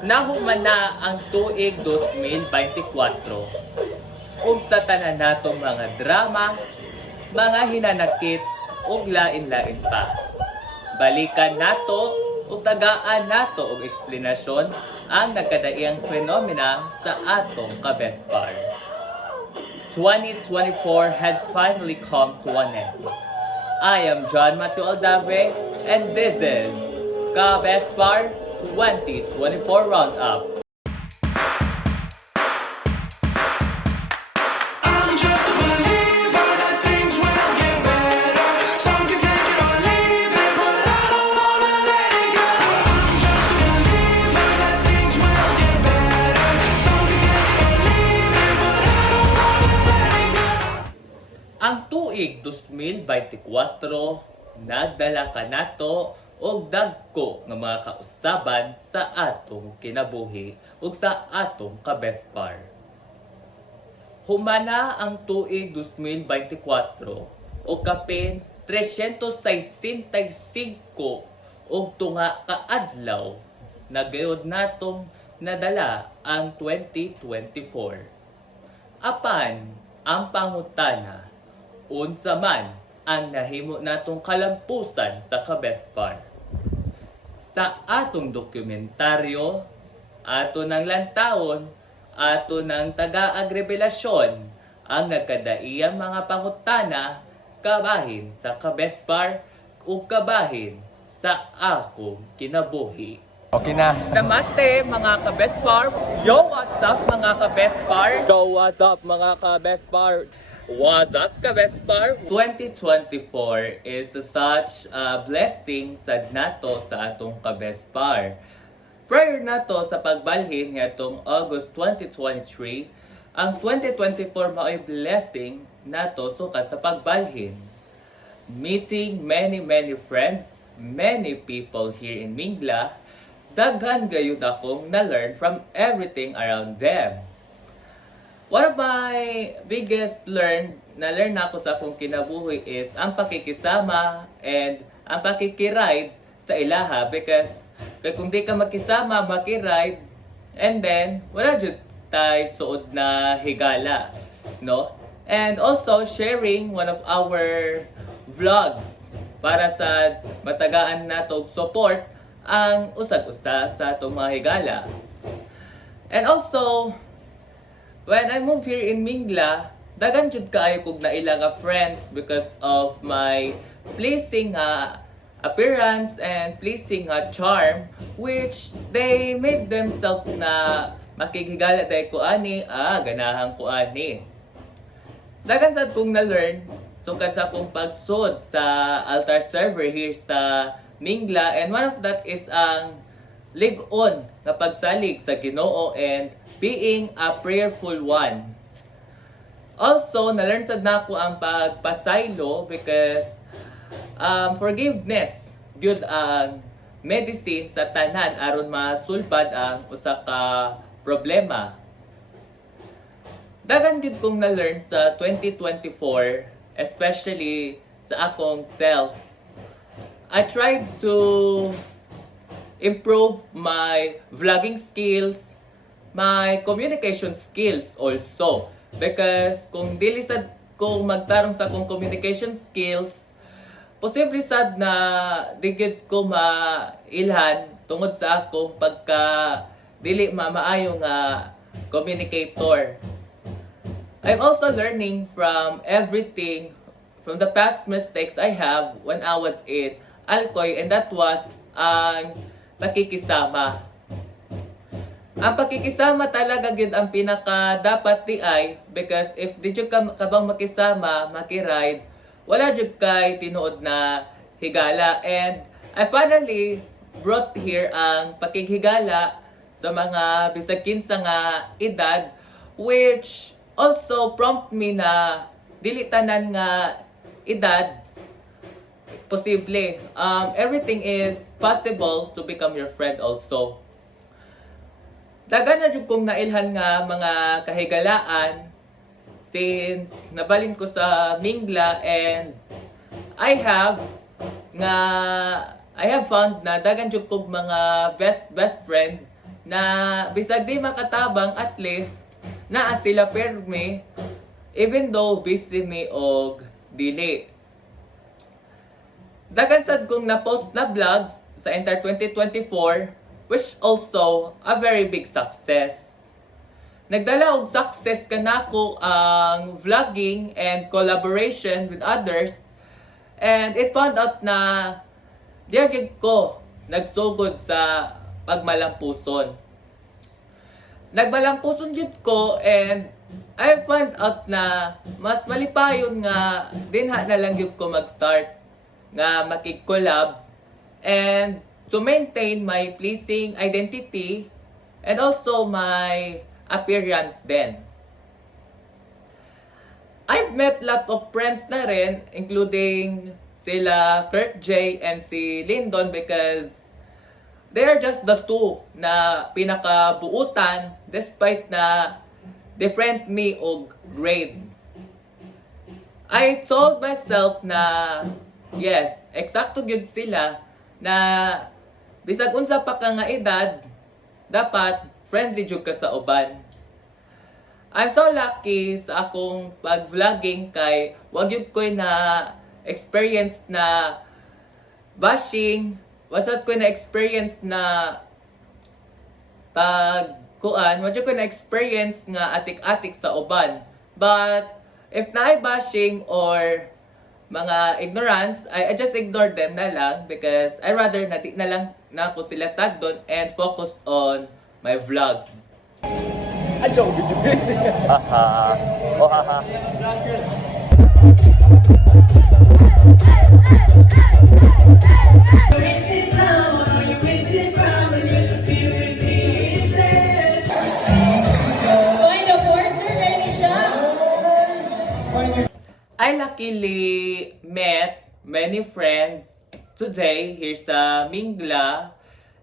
Nahumana ang tuig 2024 ug sa tanan natong mga drama, mga hinanakit ug lain-lain pa. Balikan nato ug tagaan nato og eksplanasyon ang nagkadaiyang fenomena sa atong kabespar. 2024 had finally come to an end. I am John Matthew Aldave and this is Kabespar 2024 Roundup. I'm just a believer that things will get better. Some can take it or leave it, but I don't wanna let it go. I'm just a believer that things will get better. Some can take it or leave it, but I don't wanna let it go. Ang tuig 2024 nagdala ka nato og dagko nga mga kausaban sa atong kinabuhi ug sa atong kabespar. Humana ang tuig 2024 o kapin 365 og tunga ka adlaw na gayud natong nadala ang 2024. Apan ang pangutana, unsa man ang nahimo natong kalampusan sa kabespar? Sa atong dokumentaryo, ato ng lantawon, ato ng taga-agrebelasyon ang nagkadaiyang mga pangutana kabahin sa kabespar o kabahin sa akong kinabuhi. Okay na. Namaste mga kabespar! Yo, what's up mga kabespar? Go, what's up mga kabespar? What's up kabespar? 2024 is such a blessing sad nato sa atong kabespar. Prior nato sa pagbalhin nitong August 2023, ang 2024 mao'y blessing nato sukat sa pagbalhin. Meeting many friends, many people here in Mingla, daghan gayud akong na-learn from everything around them. One of my biggest na-learn ako sa akong kinabuhi is ang pakikisama and ang pakikiride sa ilaha because kung di ka makisama, makiride, and then wala jud tay suod na higala, no? And also sharing one of our vlogs para sa matagaan nato og support ang usag-usa sa atong mga higala. And also, when I moved here in Mingla, dagan jud kaayo kog naila nga friends because of my pleasing appearance and pleasing charm, which they made themselves na makikigala day ko ani, ganahan ko ani. Dagan sad kong na-learn sukad sa akong pagsud sa altar server here sa Mingla, and one of that is ang lig-on nga pagsalig sa Ginoo and being a prayerful one. Also, na-learn sad nako ang pagpasaylo because forgiveness gyud ang medicine sa tanan aron masulbad ang usa ka problema. Dagan gyud kong na-learn sa 2024, especially sa akong self. I tried to improve my vlogging skills, my communication skills also. Because kung dili sad kung magtarong sa akong communication skills, posible sad na digid ko mailhan tungod sa akong pagka dili maayo nga communicator. I'm also learning from everything, from the past mistakes I have when I was in Alcoy, and that was ang pakikisama. Ang pakikisama talaga gid ang pinaka dapat tiay because if di jud ka bang makisama, makiride, wala jud kay tinuod na higala. And I finally brought here ang pakighigala sa mga bisag kinsa nga edad, which also prompt me na dili tanan nga edad posible. Everything is possible to become your friend also. Dagan na jud kong nailhan nga mga kahigalaan since nabalin ko sa Mingla, and I have found na dagan jud kog mga best friend na bisag di makatabang at least naa sila permi even though busy mi og dili. Dagan sad kong na-post na vlogs sa entire 2024 which also a very big success. Nagdala og success kanako ang vlogging and collaboration with others, and it found out na diagig ko nagsugod sa pagmalampuson. Nagmalampuson yun ko, and I found out na mas malipayon nga dinha na lang yun ko mag-start nga makig-collab and to maintain my pleasing identity and also my appearance then. I've met lot of friends na rin, including sila Kurt J and si Lyndon, because they are just the two na pinakabuutan despite na different me og grade. I told myself na yes, eksakto gyud sila na bisag unsa pa ka nga edad, dapat friendly jud ka sa uban. I'm so lucky sa akong pag-vlogging kay wag yun ko na experience na bashing, wasat ko na experience na pagkuan, wag ko na experience nga atik-atik sa uban. But if na bashing or mga ignorance, I just ignore them na lang because I rather na di na lang na ako sila tag doon and focus on my vlog. Ay, joke video. Haha. Oh, haha. I luckily met many friends today here sa Mingla,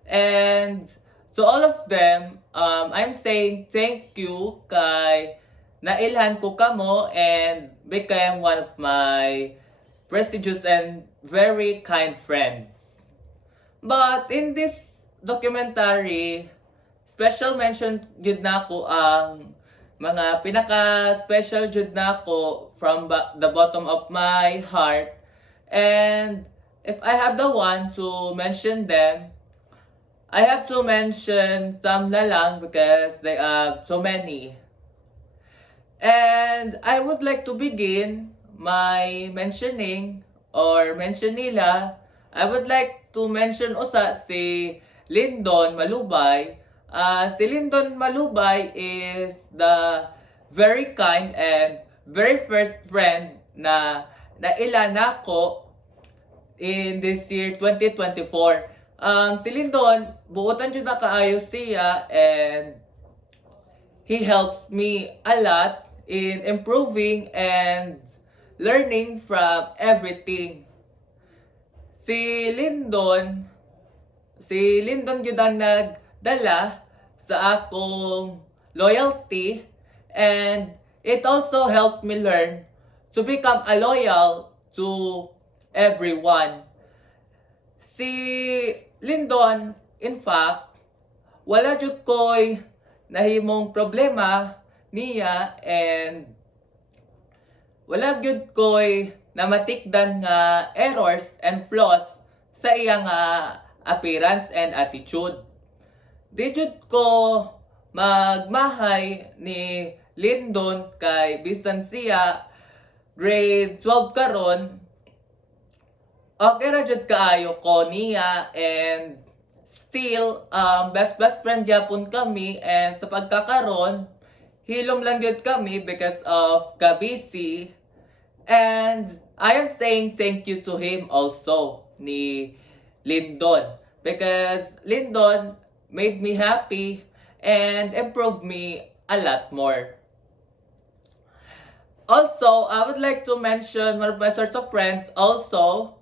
and to all of them, I'm saying thank you kay nailhan ko kamo and became one of my prestigious and very kind friends. But in this documentary, special mention jud nako ang mga pinaka-special jud nako from the bottom of my heart. And if I have the one to mention them, I have to mention some na lang because they are so many. And I would like to begin my mentioning or mention nila. I would like to mention usa si Lyndon Malubay. Si Lyndon Malubay is the very kind and very first friend na nailan ako in this year 2024. Si Lyndon, buotan dyan na kaayo siya, and he helps me a lot in improving and learning from everything. Si Lyndon yun ang nagdala sa akong loyalty, and it also helped me learn to become a loyal to everyone. Si Lyndon, in fact, wala jud ko'y nahimong problema niya, and wala jud ko'y namatikdan nga errors and flaws sa iyang appearance and attitude. Di jud ko magmahay ni Lyndon kay bisan siya grade 12 karon, okay ra jud kaayo ko niya, and still best friend gyapon kami, and sa pagkakaron hilom lang jud kami because of kabisi. And I am saying thank you to him also, ni Lyndon, because Lyndon made me happy and improved me a lot more. Also, I would like to mention one of my source of friends also.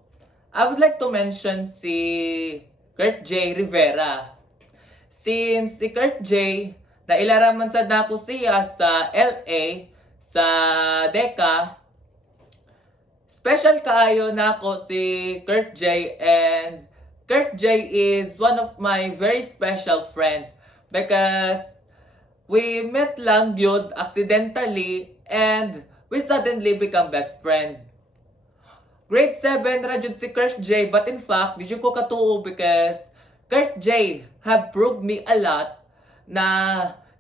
I would like to mention si Kurt J. Rivera. Since si Kurt J, nailaraman sad nako siya sa LA, sa DECA, special kaayo nako si Kurt J, and Kurt J is one of my very special friend. Because we met lang yun accidentally and we suddenly become best friend. Grade 7 ra jud si Crush J, but in fact, di jud ko katuo because Crush J have proved me a lot na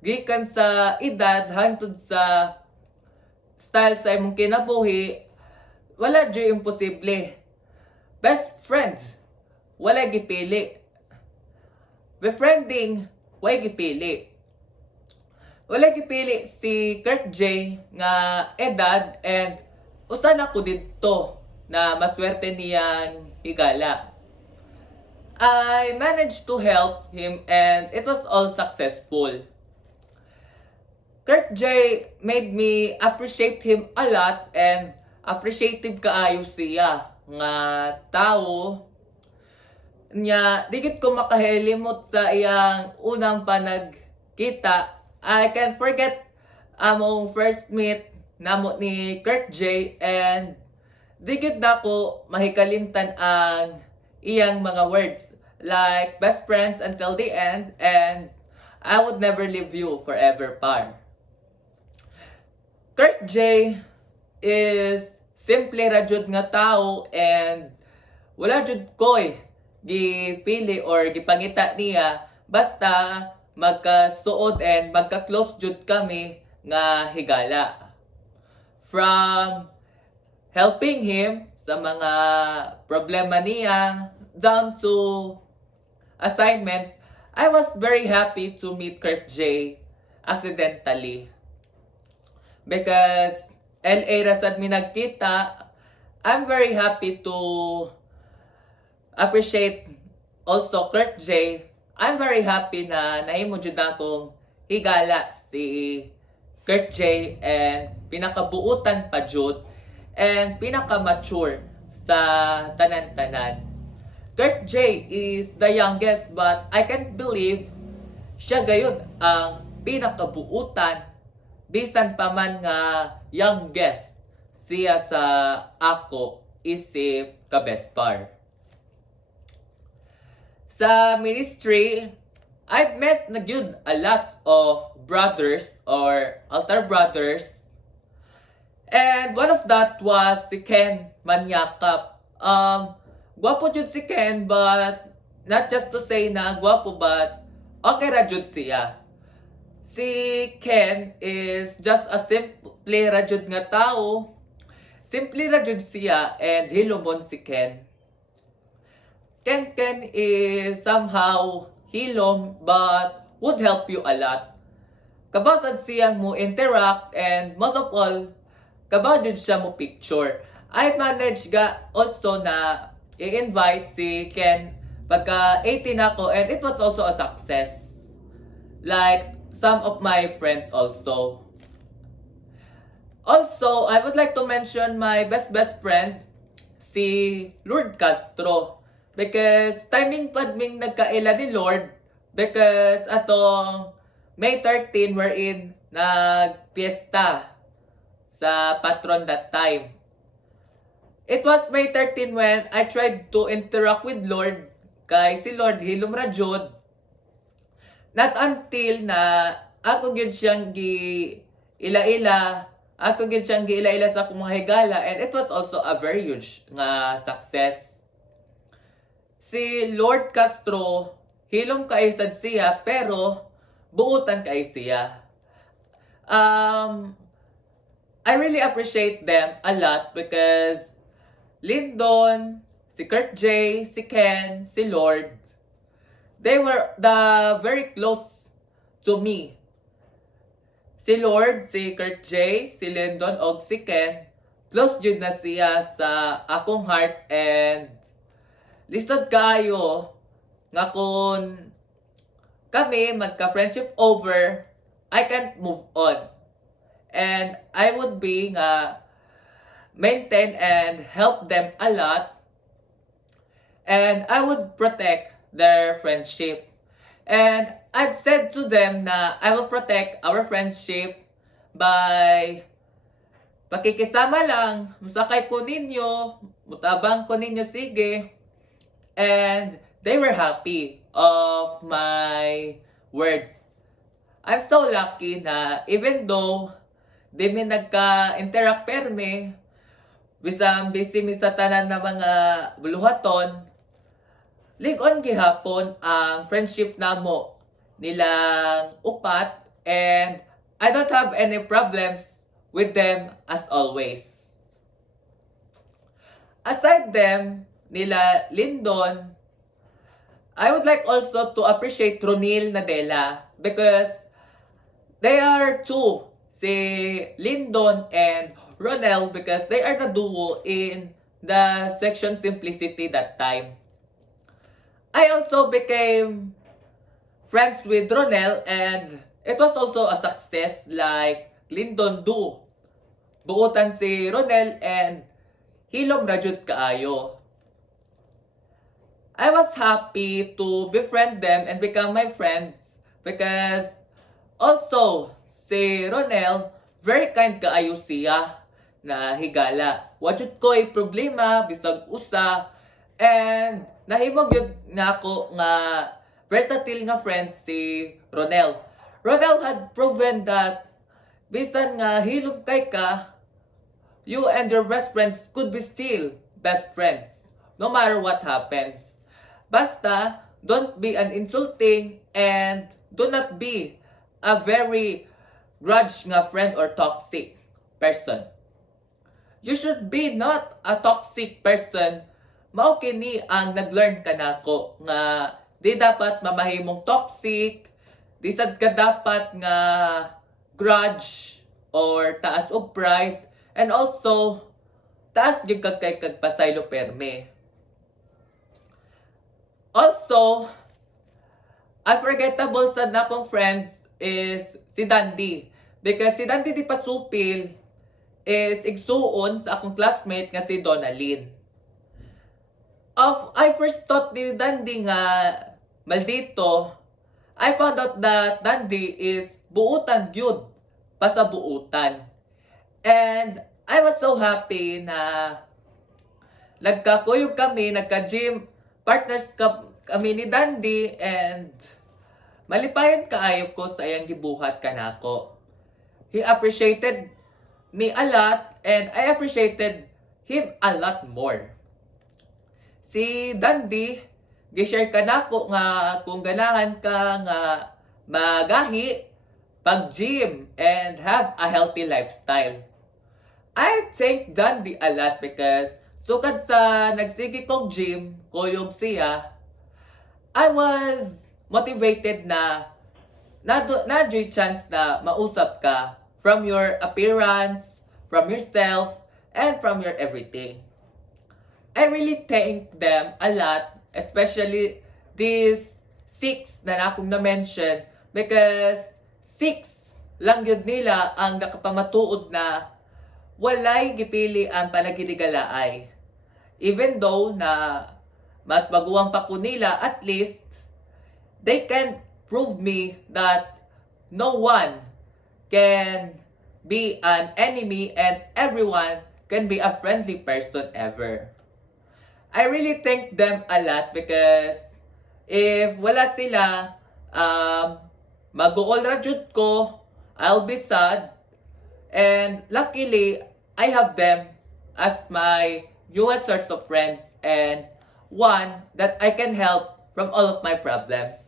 gikan sa edad hangtod sa style sa imong kinabuhi, wala jud imposible. Best friend, wala gipili. Befriending, wala gipili. Wala gipili si Kurt J nga edad and usan ako dito na maswerte niyang higala. I managed to help him and it was all successful. Kurt J made me appreciate him a lot and appreciative kaayo siya nga tao. Nya, digit ko makahilimot sa iyang unang panagkita. I can't forget among first meet namo ni Kurt J and digit na ko mahikalimtan ang iyang mga words like best friends until the end and I would never leave you forever par. Kurt J is simple ra jud nga tao and wala jud koy gipili or gipangita niya basta magkasuod and magka-close jud kami nga higala. From helping him sa mga problema niya down to assignments, I was very happy to meet Kurt J accidentally. Because LA rasad mi nagkita, I'm very happy to appreciate also Kurt J. I'm very happy na nahimo jud akong higala si Kurt J and pinakabuutan pa jud and pinaka-mature sa tanan-tanan. Kurt J is the youngest but I can't believe siya gayon ang pinakabuutan bisan pa man nga youngest siya sa ako isip ka best par. Sa ministry, I've met na gyud a lot of brothers or altar brothers. And one of that was si Ken Manyakap. Gwapo jud si Ken but not just to say na gwapo but okay ra jud siya. Si Ken is just a simple ra jud nga tao. Simple ra jud siya and hilomon si Ken. Ken is somehow hilom but would help you a lot. Kabasad siyang mo interact and most of all, kabasad siya mo picture. I managed also na i-invite si Ken pagka 18 ako and it was also a success. Like some of my friends also. Also, I would like to mention my best friend, si Lord Castro. Because timing padming nagkaila ni Lord because atong May 13 wherein nagpiesta sa patron that time. It was May 13 when I tried to interact with Lord kay si Lord hilom ra jud. Not until na ako gyud siyang ila-ila sa akong mga higala and it was also a very huge nga success. Si Lord Castro, hilom kaisad siya, pero buutan kay siya. I really appreciate them a lot because Lyndon, si Kurt J, si Ken, si Lord, they were very close to me. Si Lord, si Kurt J, si Lyndon, o si Ken, close jud na siya sa akong heart and lisod kayo nga kung kami magka-friendship over, I can't move on. And I would be nga maintain and help them a lot. And I would protect their friendship. And I've said to them na I will protect our friendship by pakikisama lang, musakay ko ninyo, mutabang ko ninyo, sige. And they were happy of my words. I'm so lucky na even though di mi nagka-interact perme, bisang busy mi sa tanan na mga buluhaton, lig-on gihapon ang friendship namo nilang upat, and I don't have any problems with them as always. Aside them, nila Lyndon, I would like also to appreciate Ronil Nadella because they are two, si Lyndon and Ronel, because they are the duo in the section Simplicity that time. I also became friends with Ronel, and it was also a success like Lyndon do. Buutan si Ronel and hilom rajud kaayo. I was happy to befriend them and become my friends because also si Ronel very kind kaayo siya na higala. Wajud ko'y problema bisag usa, and nahimog yun na ako nga versatile nga friend si Ronel. Ronel had proven that bisan nga hilom kay ka, you and your best friends could be still best friends, no matter what happens. Basta, don't be an insulting and do not be a very grudge nga friend or toxic person. You should be not a toxic person. Mao kini ang nag-learn ka nako nga di dapat mamahimong toxic, di sad ka dapat nga grudge or taas og pride. And also, taas gyud kag kay pasaylo perme. Also, unforgettable sa nakong friends is si Dandy. Because si Dandy di Pasupil is igsuon sa akong classmate nga si Donalyn. I first thought ni Dandy nga maldito, I found out that Dandy is buutan gyud pa sa buutan. And I was so happy na nagkakuyog kami, nagka-gym, partners kami ni Dandy, and malipayon kaayo ko sa iyang gibuhat kanako. He appreciated me a lot, and I appreciated him a lot more. Si Dandy, gishare kanako nga kung ganahan ka nga magahi, pag-gym, and have a healthy lifestyle. I thank Dandy a lot because sukad sa nagsigi kong gym, kuyog siya, I was motivated na na-joy chance na mausap ka from your appearance, from yourself, and from your everything. I really thank them a lot, especially these 6 na akong na-mention, because 6 lang yun nila ang nakapamatuod na walay gipili ang panaghiligalaay. Even though na mas baguang pa ko nila, at least they can prove me that no one can be an enemy and everyone can be a friendly person ever. I really thank them a lot because if wala sila, mag-uol ra jud ko, I'll be sad. And luckily, I have them as my newest source of friends and one that I can help from all of my problems.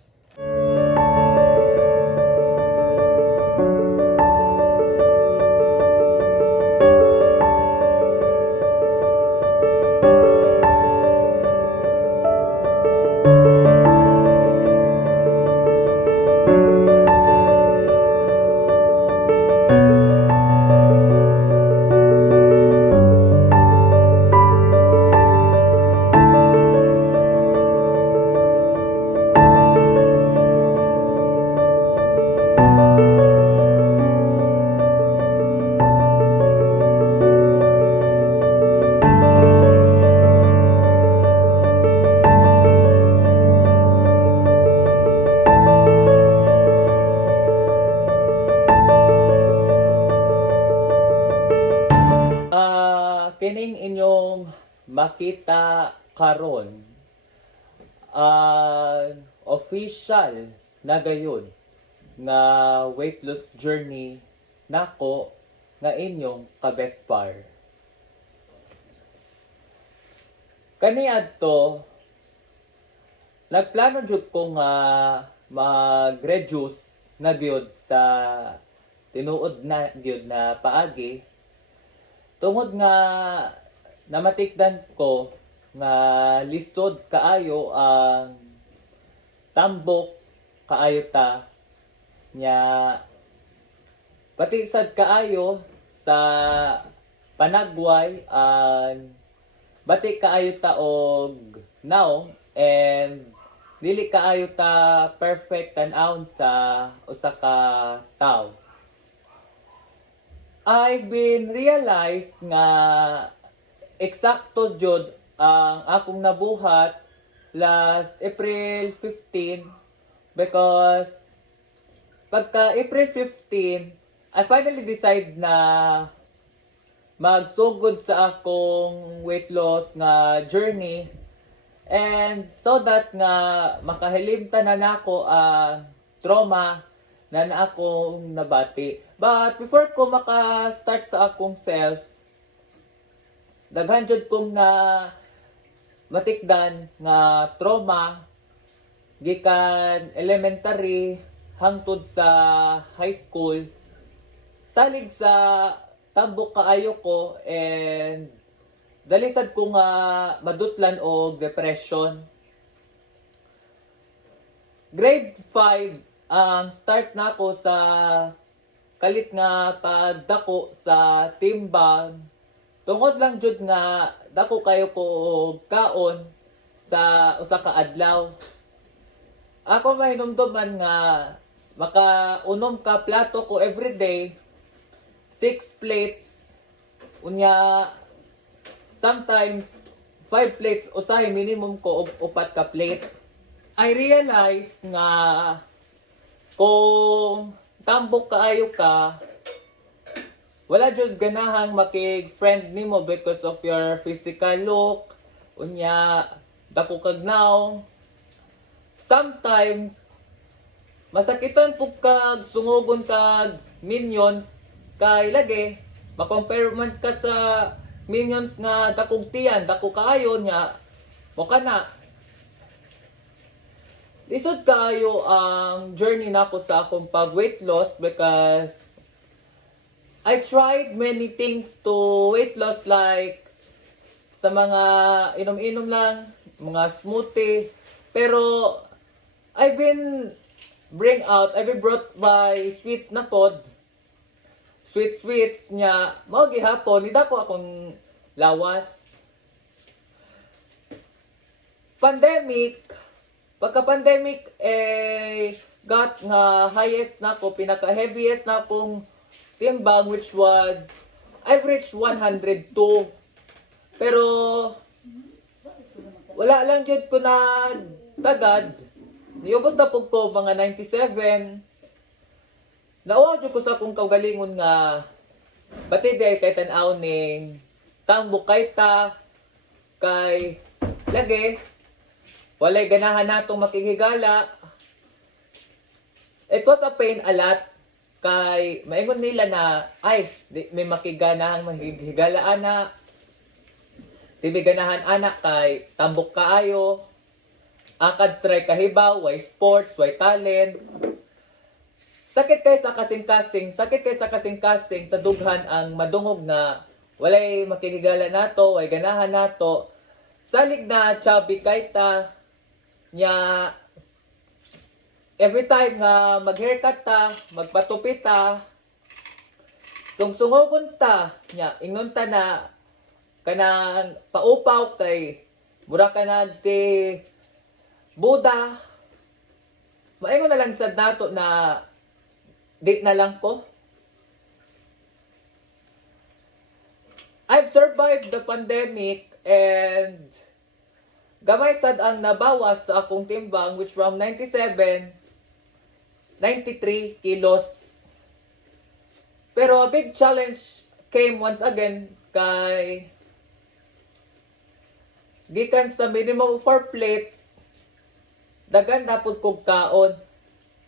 Kining inyong makita karon official na gayon nga weight loss journey nako nga inyong kabespar. Kani adto nagplano jud ko nga mag-reduce na gyud sa tinuod na gyud na paagi tungod nga namatikdan ko nga lisod kaayo ang tambok kaayo ta nya pati sad kaayo sa panagway ang bati kaayo ta og naong and dili kaayo ta perfect tan-aon sa usa ka tawo. I've been realized nga eksakto jud ang akong nabuhat last April 15 because pagka April 15 I finally decide na magsugod sa akong weight loss nga journey and so that nga makahilimtan na nako ang trauma na akong nabati. But before ko maka-start sa akong self, daghan jud kong na matikdan nga trauma gikan elementary hangtod sa high school salig sa tambok kaayo ko and dalisad ko nga madutlan og depression. Grade 5 ang start nako sa kalit nga pagdako sa timbang tungod lang jud nga dako kayo ko og kaon sa usa ka adlaw. Ako mahinumduman nga makaunom ka plato ko everyday 6 plates unya sometimes 5 plates usahay minimum ko og 4 ka plate. I realize nga kung tambok kaayo ka wala jud ganahang makig-friend nimo because of your physical look unya dako kag naong. Sometimes masakitan pug kag sungugon kag minion kay lagi ma-compare man ka sa minions nga dakog tiyan dako kaayo nya mo kana. Lisod kaayo ang journey nako sa akong pag weight loss because I tried many things to weight loss like sa mga inom-inom lang, mga smoothie. Pero I've been brought by sweets na pod. Sweets niya, mao gihapon, nida ko akong lawas. Pagka-pandemic, got nga highest na ko, pinaka-heaviest na akong timbang which was, I've reached 102. Pero, wala lang yun ko na tagad. Niubos na po ko mga 97. Nauwa dyan ko sa akong kaugalingon nga, bati day kay tanaw ning tambok kay ta, kay lagi, walay ganahan natong makikigala. It was a pain a lot. Kay maingon nila na ay may makiganahan mahigalaan na tibi ganahan anak kay tambok kaayo akad try kahibaw way sports way talent sakit kay sa kasing-kasing sa dughan ang madungog na walay makigala nato way ganahan nato salig na chubby kay ta nya. Every time nga mag-haircut ta, magpatupi ta, sungsungogon ta, nya, ingnon ta na, kanang paupaw kay, mura ka na si Buddha. Maingon na lang sad nato na, di na lang ko. I've survived the pandemic and gamay sad ang nabawas sa akong timbang which from 93 kilos. Pero a big challenge came once again kay gikan sa minimum 4 plates dagan na pud kog kaon.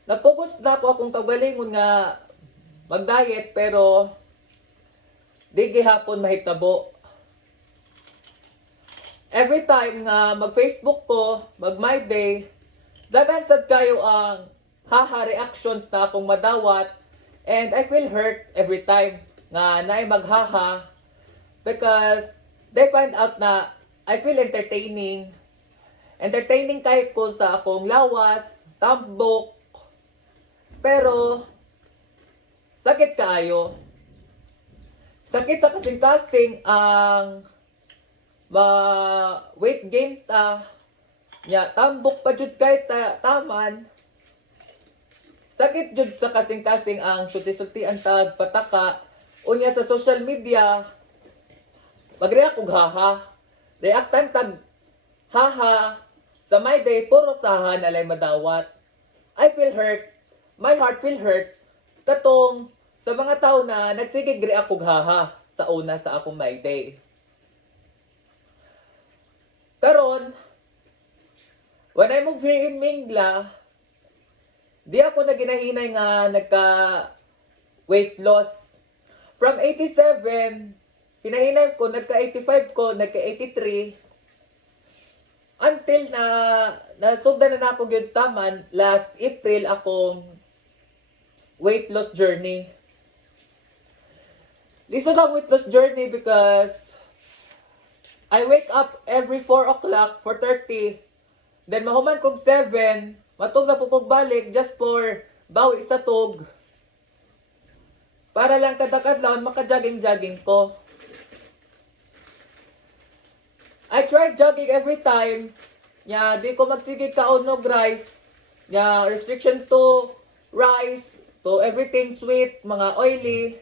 napugos na ako akong kagalingon nga mag-diet pero di gihapon mahitabo. Every time nga mag-Facebook ko, mag-My Day, daghan sad kayo ang haha reactions na akong madawat and I feel hurt every time nga naay maghaha because they find out na I feel entertaining. Entertaining kahit ko sa akong lawas, tambok, pero sakit kaayo. Sakit sa kasing-kasing ang weight gain ta. Ya, tambok pa jud kay taman. Sakit jud sa kasing-kasing ang sulti-sultian tag pataka. Unya sa social media, mag-react og haha. Reactan tag haha. Sa My Day, puro saha nalay madawat. I feel hurt. My heart feel hurt. Katong sa mga tao na nagsigig react og haha sa una sa akong My Day. Karon, when I move here in Mingla, di ako na ginahinay nga nagka weight loss. From 87, hinahinay ko, nagka 85 ko, nagka 83. Until na nasugdan na ako gyud taman last April akong weight loss journey. Lisod ang weight loss journey because I wake up every 4 o'clock, 4:30. Then mahuman kog 7, matug na po kog balik just for bawi sa tug. Para lang kada-kadlaw maka-jogging ko. I tried jogging every time. Ya, di ko magsigig kaon og rice. Ya, restriction to rice, to everything sweet, mga oily.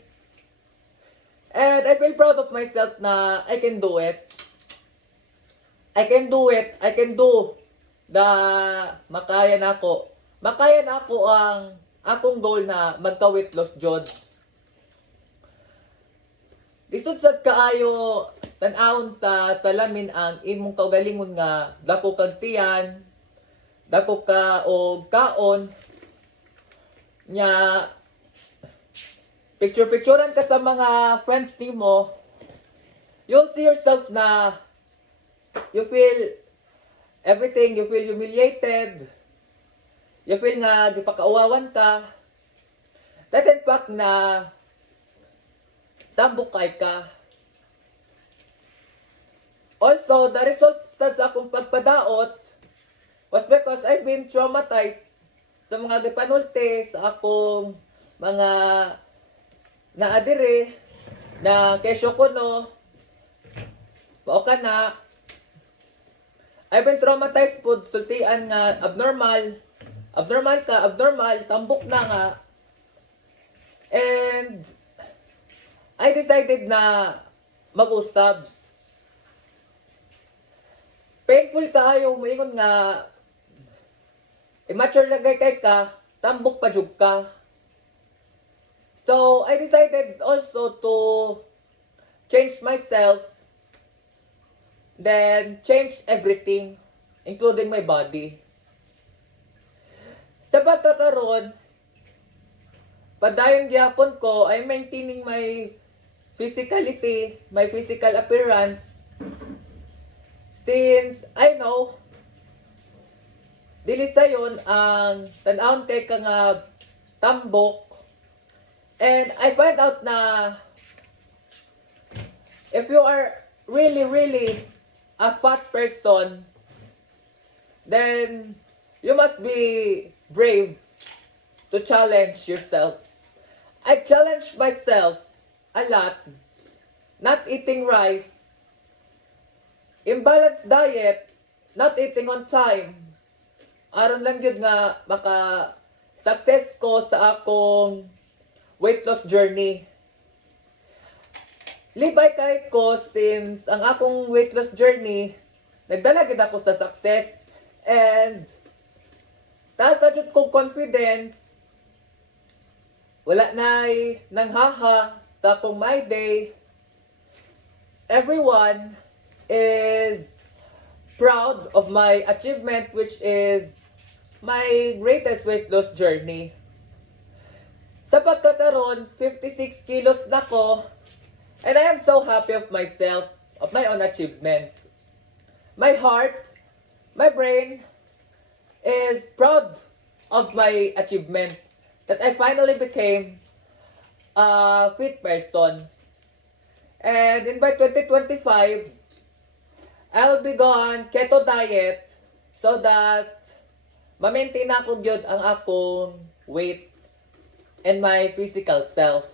And I feel proud of myself na I can do it. I can do it. I can do the makaya na ako. Makaya na ako ang akong goal na magka-weight loss jud. Lisod sad kaayo tan-awon sa salamin ang imong kaugalingon nga dako kag tiyan, dako ka og kaon nya picture-picturean ka sa mga friends nimo, you'll see yourself na you feel everything, you feel humiliated, you feel nga gipakauwawan ka, that in fact na tambok ka. Also, the result sa akong pagpadaot was because I've been traumatized sa mga gipanulti sa akong mga naadire na kesyo ko no. Mao ka na. I've been traumatized po sultian nga abnormal. Abnormal, tambok na nga. And I decided na mag-usab. Painful kaayo moingon nga immature lagay kay ka, tambok pa jud ka. So I decided also to change myself, then change everything, including my body. Sa pagkakaroon, padayon gyapon ko, I'm maintaining my physicality, my physical appearance. Since I know, dili sayon ang tan-awon kay ka nga tambok. And I find out na if you are really a fat person, then you must be brave to challenge yourself. I challenged myself a lot, not eating rice, imbalanced diet, not eating on time. Aron lang yun nga maka success ko sa akong weight loss journey. Libay kay ko since ang akong weight loss journey, nagdala gid ako sa success and taas na jud kong confidence. Wala na'y nanghaha sa akong My Day. Everyone is proud of my achievement, which is my greatest weight loss journey. Sa pagkakaroon, 56 kilos na ko, and I am so happy of myself, of my own achievement. My heart, my brain is proud of my achievement that I finally became a fit person. And in by 2025, I'll be on keto diet so that ma-maintain ako gyud ang akong weight and my physical self.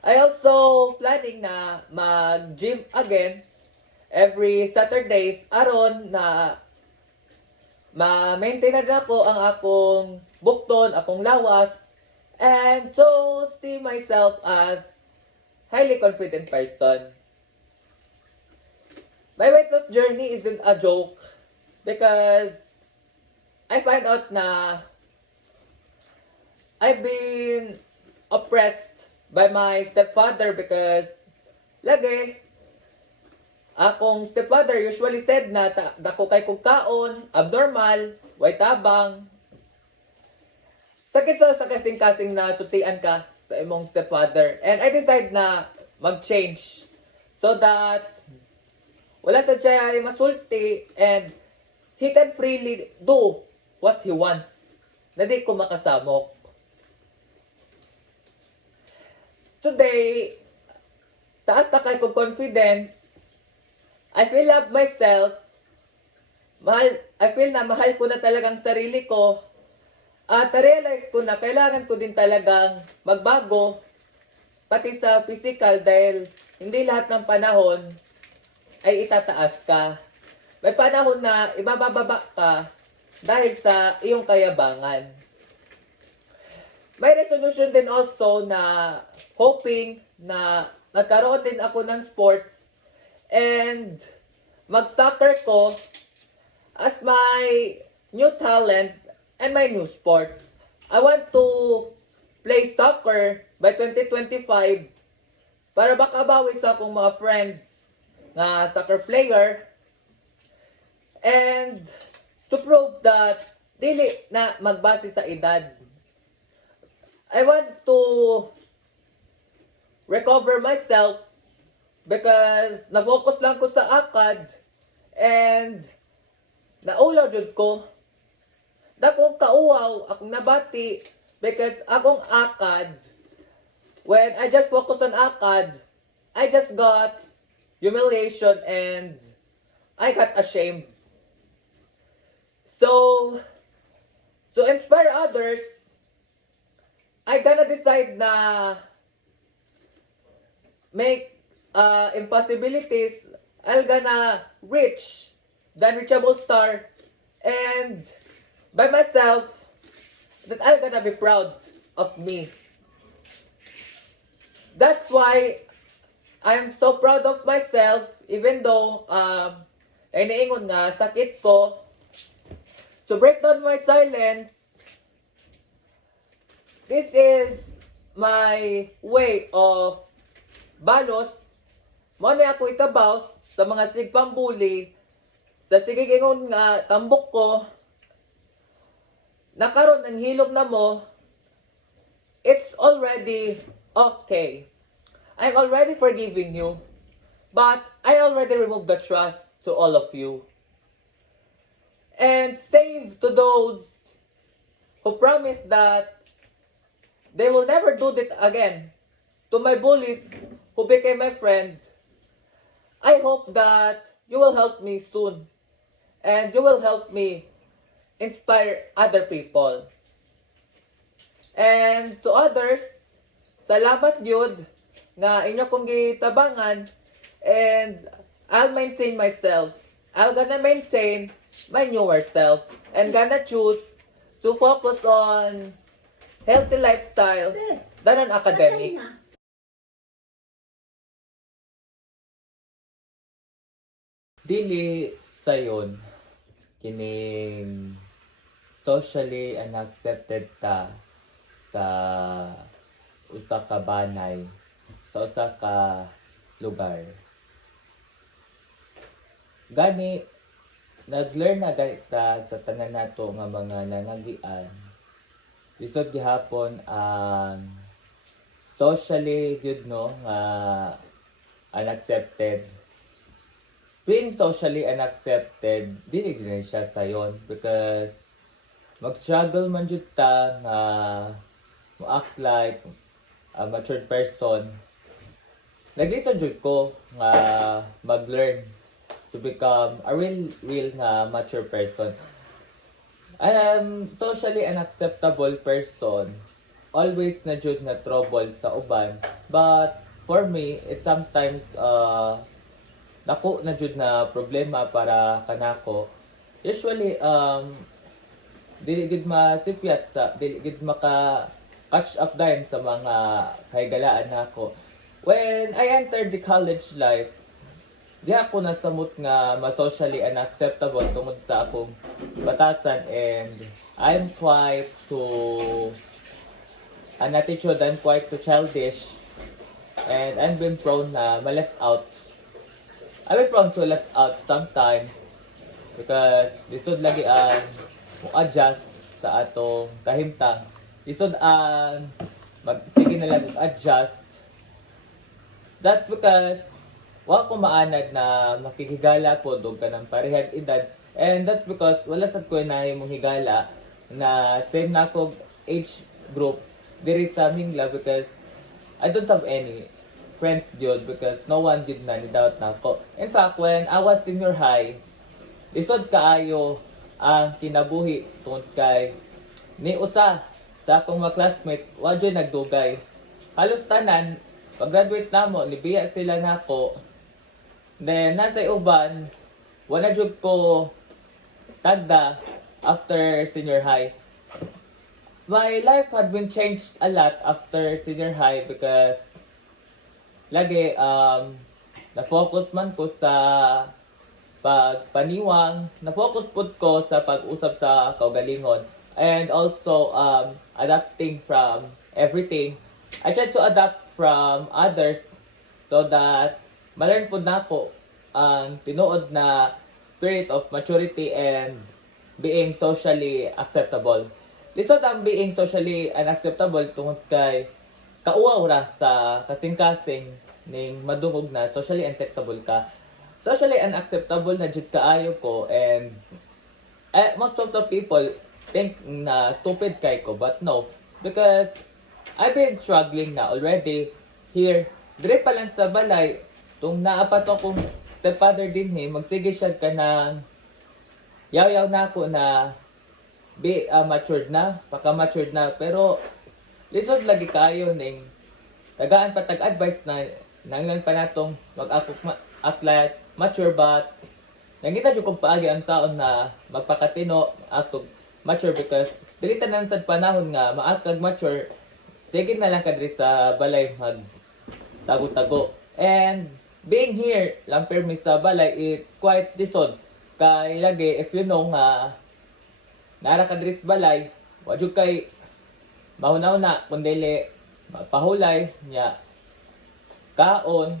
I also planning na mag-gym again every Saturdays aron na ma-maintain na ako ang akong bukton, akong lawas, and so see myself as highly confident person. My weight loss journey isn't a joke because I find out na I've been oppressed by my stepfather because lagi akong stepfather usually said na dako kay kog kaon, abnormal, way tabang. Sakit sa kasing-kasing na sutian ka sa imong stepfather. And I decide na mag-change so that wala sa siya ay masulti and he can freely do what he wants. Na di ko makasamok. Today, taas na kay kong confidence. I feel love myself. I feel na mahal ko na talagang sarili ko. At realize ko na kailangan ko din talagang magbago. Pati sa physical dahil hindi lahat ng panahon ay itataas ka. May panahon na ibababa ka dahil sa iyong kayabangan. May resolution din also na hoping na nagkaroon din ako ng sports and mag-soccer ko as my new talent and my new sports. I want to play soccer by 2025 para makabawi sa akong mga friends na soccer player and to prove that dili na magbase sa edad. I want to recover myself because na-focus lang ko sa akad and naulaw jud ko. Dakong kauaw akong nabati because akong akad, when I just focus on akad, I just got humiliation and I got ashamed. So inspire others, I gonna decide na make impossibilities, I'm gonna reach the unreachable star and by myself that I'm gonna be proud of me. That's why I'm so proud of myself even though ay naingon nga sakit ko. To break down my silence, this is my way of balos. Mo na ako ikabaw sa mga sigpambuli sa sigigingon nga tambok ko. Nakaroon ng hilom na mo, it's already okay. I'm already forgiving you, but I already removed the trust to all of you. And save to those who promise that they will never do that again. To my bullies who became my friend, I hope that you will help me soon. And you will help me inspire other people. And to others, salamat gyud na inyo kong gitabangan and I'll maintain myself. I'm gonna maintain my newer self and gonna choose to focus on healthy lifestyle than on academics. Dili sayon kining socially unaccepted ta sa usa ka banay, sa usa ka lugar. Gani nag-learn na ta sa tanan nato nga mga nangagian. Lisod gihapon ang socially good no nga unaccepted. Being socially unaccepted, dili din siya sayon because mag-struggle man jud ta nga mo-act like a matured person. Naglisod jud ko nga mag-learn to become a real nga mature person. I am socially unacceptable person. Always na jud nga trouble sa uban. But for me, it sometimes dako na jud na problema para kanako. Usually dili gid masipyat sa dili gid maka catch up din sa mga kahigalaan nako. When I entered the college life, di ako nasamot nga ma-socially unacceptable tungod sa akong batasan and I'm quite an attitude, I'm quite too childish and I'm been prone na ma-left out. I've been prone to left out sometimes because lisod lagi ang mo-adjust sa atong kahimtang. Lisod ang sige na lang adjust. That's because wa ko maanad na makikigala po dog ka ng parehag edad. And that's because wala sad ko na imong higala na same na ko age group diri sa Mingla because I don't have any friends yun because no one did na ni-doubt na ako. In fact, when I was senior high, lisod kaayo ang kinabuhi tungod kay ni usa sa akong mga classmates wa dyoy nagdugay. Halos tanan pag-graduate namo nibiya sila nako. Then nasa uban wala jud ko tagda after senior high. My life had been changed a lot after senior high because lagi na-focus man ko sa pagpaniwang, na-focus pud ko sa pag-usap sa kaugalingon and also adapting from everything. I tried to adapt from others so that ma-learn pud nako ang tinuod na spirit of maturity and being socially acceptable. Lisod ang being socially unacceptable tungod kay kauaw ra sa kasing-kasing ning madungog na socially unacceptable ka. Socially unacceptable na jud kaayo ko and most of the people think na stupid kay ko but no because I've been struggling na already here. Dire pa lang sa balay tung naapat akong stepfather din magsige siya ka ng yaw-yaw na ako na be matured na, paka-matured na. Pero lisod lagi kayo ning tagaan pa tag-advice na nanglan pa natong mag-act like mature but nangita jud kong paagi ang taon na magpakatino atog mature because dili tanan sad panahon nga maakag mature sige na lang kadri sa balay mag tago-tago. And being here lang permi sa balay it's quite disod kay lagi if you know nga nara ka diri sa balay wa jud kay mahunaw na kundili mapahulay nya kaon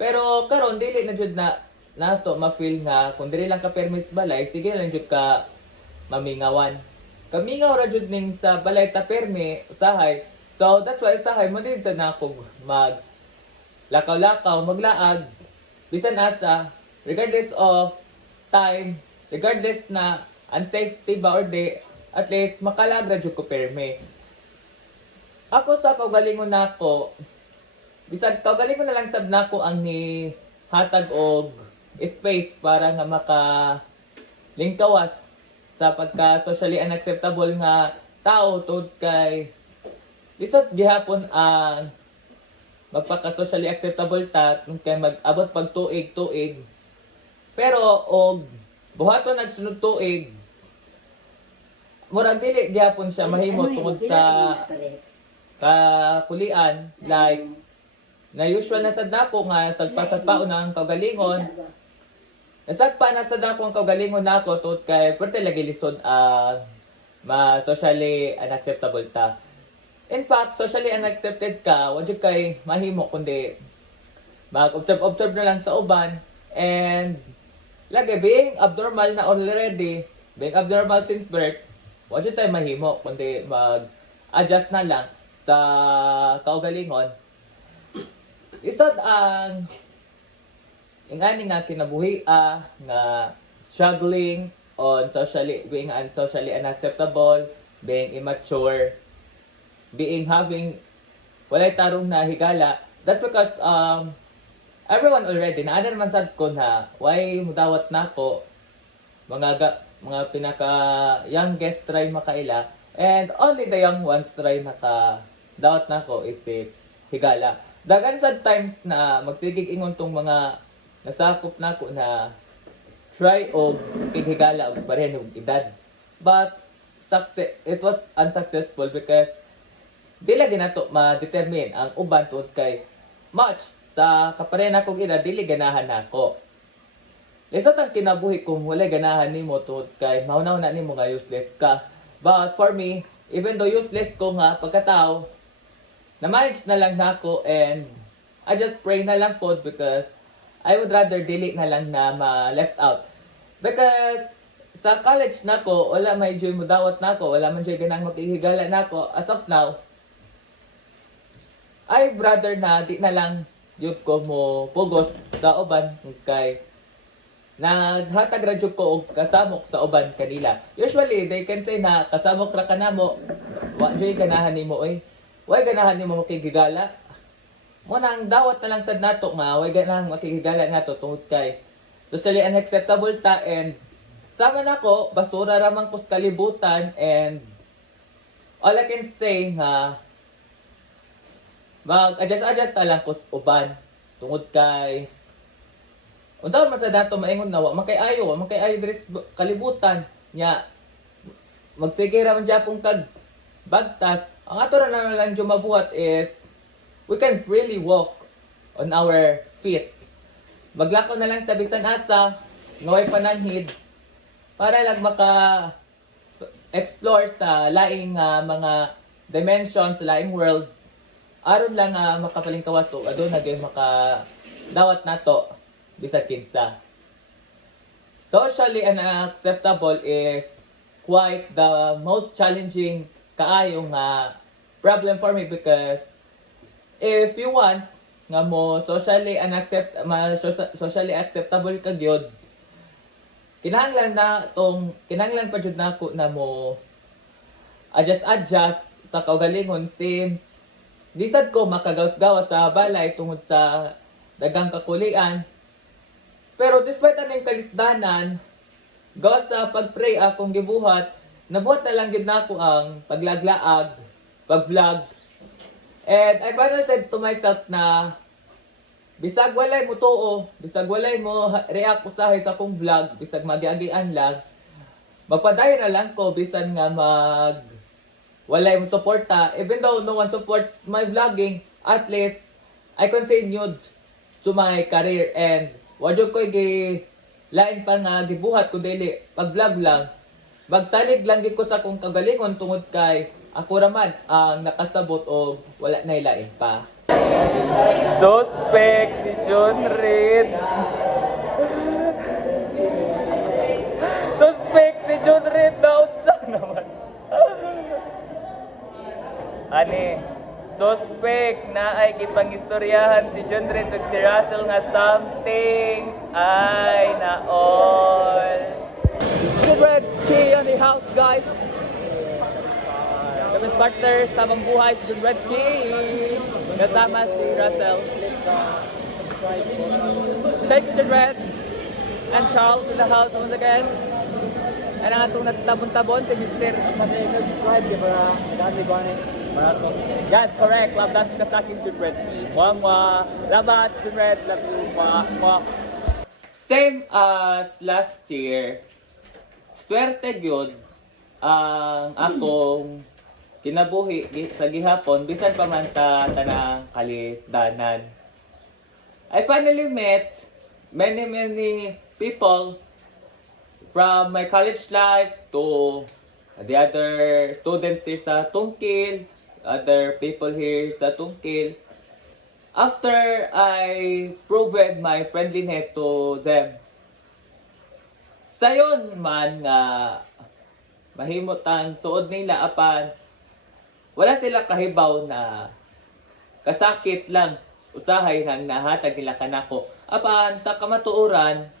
pero karon dili na jud na nato ma-feel nga kung dili lang ka permis balay sige lang jud ka mamingawan kamingaw ra jud ning sa balay ta permi usahay so that's why usahay mo din sa nako mag lakaw-lakaw maglaag bisan asa regardless of time regardless na unsafety ba or di at least makalagra jud ko permi ako sa kaugalingon nako bisan kaugalingon na lang sad nako ang ni hatag og space para nga maka lingkawas sa pagka socially unacceptable nga tao tungod kay lisod gihapon ang magpaka socially acceptable ta kay mag-abot pag tuig pero og buhaton nagsunod tuig murag dili gihapon siya mahimo tungod sa kakulian like na usual na sad nako nga sagpa-sagpaon ang kaugalingon nasagpa na sad nako ang kaugalingon nako tungod kay perti lagi lisod ma socially unacceptable ta. In fact, socially unaccepted ka, wa jud kay mahimo kundi mag-observe na lang sa uban and Lagi, being abnormal na already, being abnormal since birth, wala tayo mahimo, kundi mag-adjust na lang sa kaugalingon. Isod ang ingani nga kinabuhi nga struggling on socially, being socially unacceptable, being immature, being having walay tarong na higala. That's because everyone already na naman sad ko na why mudawat na ako mga pinaka youngest try makaila and only the young ones try dawat na ako is higala. Dagan sad times na magsigig ingon tong mga nasakop na ako na try og higala og pareho og edad. But it was unsuccessful because dili ginato ma-determine ang uban tungod kay much sa kapareha na kong edad dili ganahan nako. Lisod ang kinabuhi kung wala ganahan nimo tungod kay mahunaw na nimo nga useless ka. But for me, even though useless ko nga pagkatao, na-manage na lang nako and I just pray na lang po because I would rather dili na lang na ma-left out. Because sa college nako, wala may joy mo dawat nako, wala man joy ganang makikigala nako as of now. I brother na di na lang yun ko mo pugos sa uban kay naghatag ra jud ko og kasamok sa uban kanila. Usually they can say na kasamok ra kanamo wa joy ganahan nimo oy. Way ganahan nimo makigigala. Mo nang dawat na lang sad nato nga way ganahan makigigala nato tungod kay socially unacceptable ta and sama nako basura ra man kus kalibutan and all I can say nga mag-adjust na lang ko uban tungod kay unta man sa dato maingon na wa makay-ayo diri kalibutan nya magsige ra man japong kag bagtas ang ato ra na lang jud mabuhat is we can freely walk on our feet. Maglakaw na lang tabisan asa nga way pananhid para lang maka explore sa laing mga dimensions, sa laing world. Aron lang makapaling kawaso, adun na maka dawat nato bisag kinsa. Socially unacceptable is quite the most challenging kaayong problem for me because if you want nga mo socially acceptable ka gyud, kinahanglan pa jud nako na mo adjust sa kaugalingon since di sad ko makagawas-gawas sa balay tungod sa dagang kakulian. Pero despite aning kalisdanan, gawas sa pag-pray akong gibuhat, nabuhat na lang gid nako ang paglaglaag, pag-vlog. And I finally said to myself na bisag walay mo tuo, bisag walay mo react usahay sa akong vlog, bisag magiagian lang, magpadayon na lang ko bisan nga walay mo suporta. Even though no one supports my vlogging, at least I continued to my career and wadyo ko lain pa nga gibuhat ko dili pag-vlog lang. Magsalig lang gid ko sa akong kagalingon tungod kay ako raman ang nakasabot og wala na ilain pa. Suspect si John Reed. Suspect si John Reed daw sa naman. Ani, suspect na ay kipangistoryahan si John Reed ug si Russell nga something ay na all. John Reed, T on the house guys. Kami partner sa Tamang Buhay si John Reed kasama si Russell. Thank you John Reed and Charles in the house once again. And ang atong nagtabon-tabon si Mr. Subscribe para dami ko Yes, correct. Love that ka sa akin, Junred. Mwah. Labat, Junred. Love you. Mwah. Same as last year, swerte gyud ang akong kinabuhi sa gihapon bisan pa man sa tanang kalisdanan. I finally met many people from my college life to the other students here sa Tungkil, other people here sa Tungkil. After I proved my friendliness to them, sayon man nga mahimutan suod nila apan wala sila kahibaw na kasakit lang usahay nang nahatag nila kanako. Apan sa kamatuoran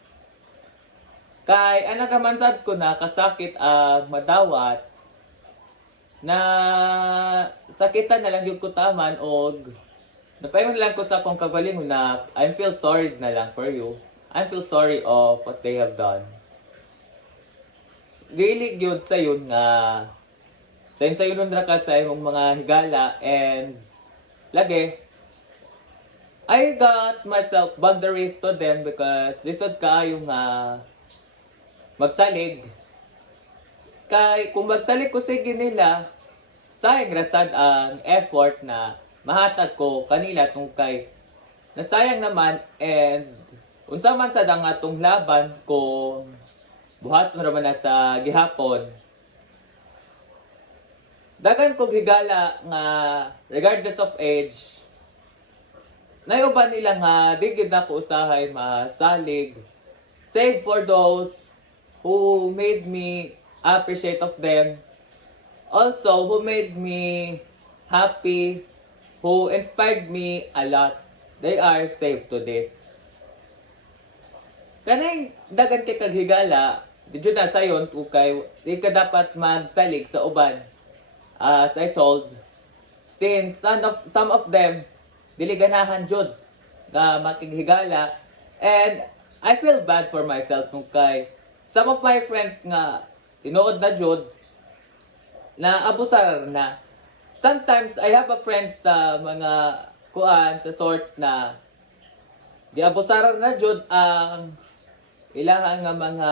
kay ana naman sad ko na kasakit ang madawat na sakitan na lang yung kutaman og napaingon lang ko sa akong kagalingon na I feel sorry na lang for you. I feel sorry of what they have done. Dili gyud sayon nga sayon ra ka sa imong mga higala and lagi I got myself boundaries to them because lisod kaayo nga magsalig. Kay kung magsalig ko sige nila, sayang rasad ang effort na mahatag ko kanila tong kay nasayang naman and unsa man sad ang atong laban kung buhaton ra man na sa gihapon. Dagan kog higala nga regardless of age nayuban nila nga di gid ako usahay masalig save for those who made me appreciate of them, also who made me happy, who inspired me a lot. They are safe to this. Kanay dagan kay kaghigala didyo na sayon kay di ka dapat magsalig sa uban. As I told, since some of them dili ganahan jud nga makighigala and I feel bad for myself nung kay some of my friends nga tinuod na jud na abusar na. Sometimes I have a friend sa mga kuan sa sorts na di abusar na jud ang ilang nga mga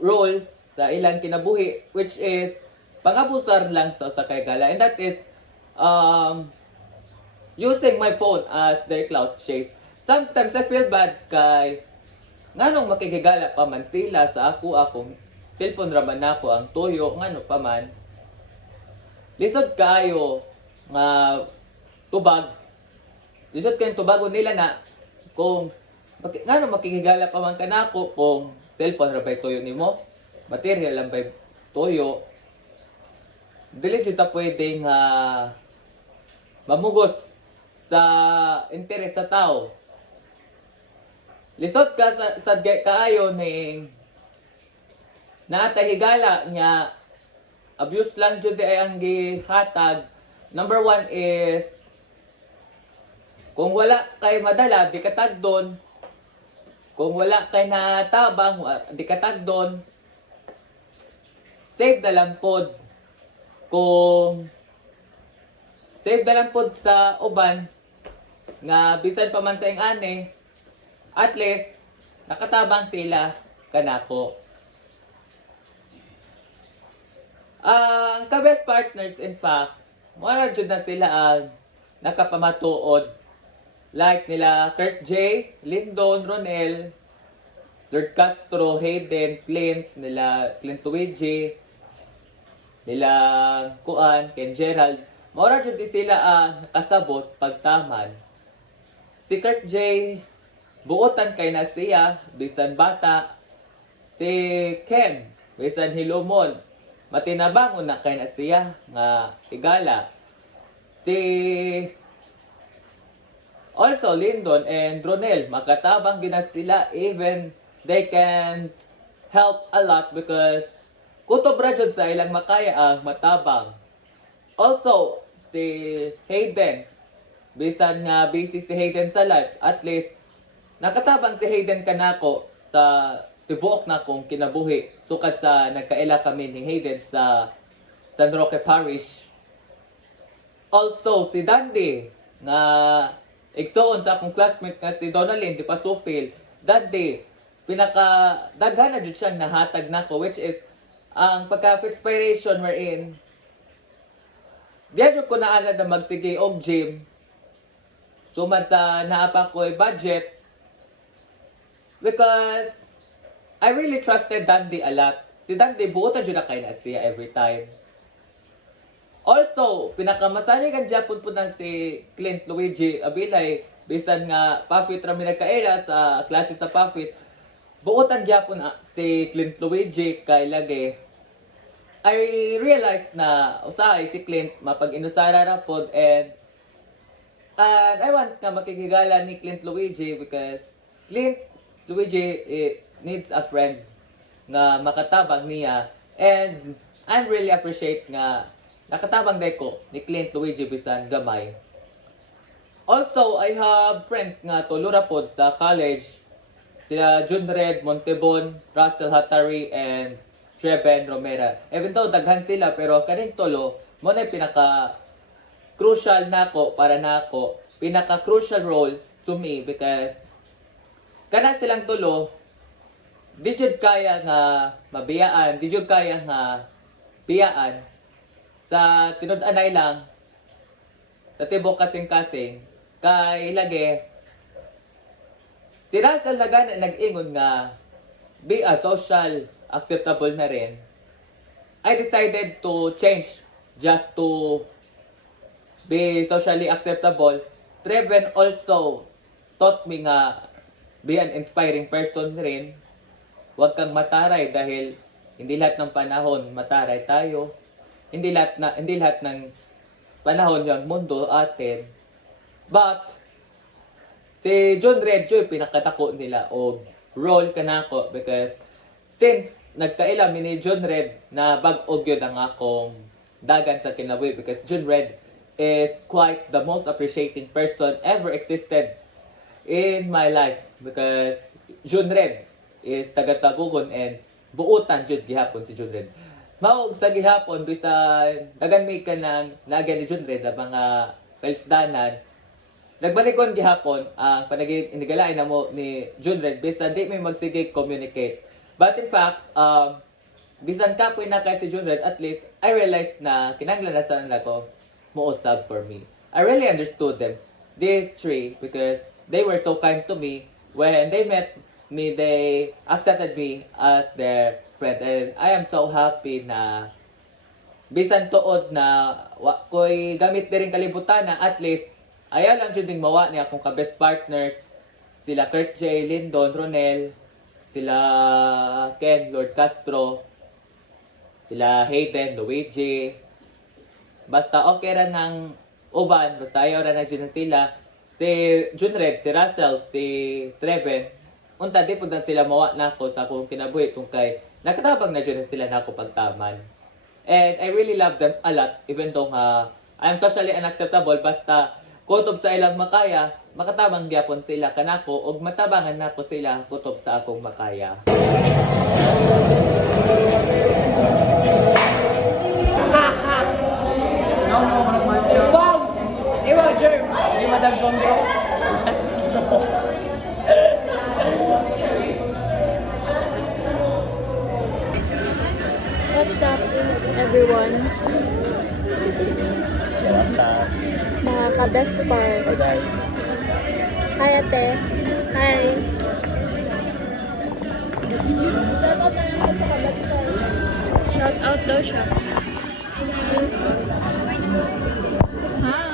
roles sa ilang kinabuhi which is pangabusar lang sa kaygala and that is using my phone as their clout chase. Sometimes I feel bad kay nganong makigigala pa man sila sa akong cellphone raman nako ang tuyo ngano pa man lisod kayo nga tubag lisod kayo tubagon nila na kung ngano makigigala pa man kanako kung cellphone ra bay tuyo nimo material lang bay tuyo dili jud ta pwede nga mamugos sa interes sa tao. Lisod ka sa kaayo ning naatay higala nya abuse lang jud ay ang gihatag. Number 1 is kung wala kay madala di ka tagdon. Kung wala kay natabang di ka tagdon. Save na lang pod. Kung save na lang pod sa uban nga bisan pa man sa ing ani at least nakatabang sila kanako. Ang ka-best partners in fact mura jud na sila ang nakapamatuod like nila Kurt J, Lyndon, Ronel, Lord Castro, Hayden, Clint, nila Clint Luigi, nila Kuan, Ken Gerald. Mura jud sila ang nakasabot pagtaman. Si Kurt J, buotan kay na siya, bisan bata. Si Ken, bisan hilumon, matinabangon na kay na siya, nga higala. Si also Lyndon and Ronel, makatabang gina sila, even they can help a lot because kutob ra jud sa ilang makaya ang matabang. Also, si Hayden, bisan nga busy si Hayden sa life, at least nakatabang si Hayden kanako sa tibuok na kong kinabuhi sukad sa nagkaila kami ni Hayden sa San Roque Parish. Also si Dandy nga igsoon sa akong classmate nga si Donalyn di Pasupil. Dandy pinaka daghan na jud siya nahatag nako which is ang pagka-inspiration wherein diyan ko na ana na magsige og gym. Sumad sa naapa ko'y budget because I really trusted Dandy a lot. Si Dandy buota jud na kay na siya every time. Also, pinakamasaligan Japon po na si Clint Luigi Abilay bisan nga Puffit ra mi nagkaila sa klase sa Puffit. buotan gyapon si Clint Luigi kay lagi I realized na usahay si Clint mapag-inusara ra pod and I want nga makikigala ni Clint Luigi because Clint Luigi needs a friend nga makatabang niya and I really appreciate nga nakatabang day ko ni Clint Luigi bisan gamay. Also, I have friends nga tulura pod sa college sila Junred Montebon, Russell Hatari, and Treven Romera. Even though daghan sila pero kaning tulo mo na pinaka crucial nako para nako pinaka crucial role to me because kana silang tulo di jud kaya nga mabiyaan, di jud kaya nga biyaan sa tinud-anay lang sa tibok kasing-kasing kay lagi si Russell nag-ingon nga be a social acceptable na rin. I decided to change just to be socially acceptable. Treven also taught me nga be an inspiring person rin. Huwag kang mataray dahil hindi lahat ng panahon mataray tayo. Hindi lahat ng panahon yung mundo atin. But si John Redjoy pinakatako nila og role kanako because since nagkaila ni John Red na bag-og yun ang akong dagan sa kinabuhi because John Red is quite the most appreciating person ever existed in my life because John Red is taga-Tagugon and buutan jud gihapon si John Red. Mao sa gihapon bisan dagan mi ka nang naagyan ni John Red ang mga kaisdanan. Nagbalikon gihapon ang panagigalain na mo ni John Red bisan di may magsige communicate. But in fact, bisan kapoy na kay si John Red, at least I realized na kinanglan na ko muusab for me. I really understood them, these three, because they were so kind to me. When they met me, they accepted me as their friend. And I am so happy na bisan tuod na ko'y gamit na rin kalibutan na at least ayaw lang dyan ding mawa niya akong ka-best partners. Sila Kurt J, Lindon, Ronel, sila Ken, Lord Castro, sila Hayden, Luigi. Basta okay ra ng uban, basta ayaw ra na dyan sila. Si Junred, si Russell, si Treven, unta di punta sila mawa na ako sa akong kinabuhi kung kay nakatabang na dyan sila na ako pagtaman. And I really love them a lot, even though I'm socially unacceptable, basta kutob sa ilang makaya, makatabang gyapon sila kanako, ug matabangan nako sila kutob sa akong makaya. Wow! Ewa, Jerm! Di Madam Sondro. What's up, everyone? What's up? Mga ka-best part. Hey guys. Hi, ate. Hi. Shoutout na lang siya sa ka-best part. Shoutout daw siya. Hi, guys. Hi.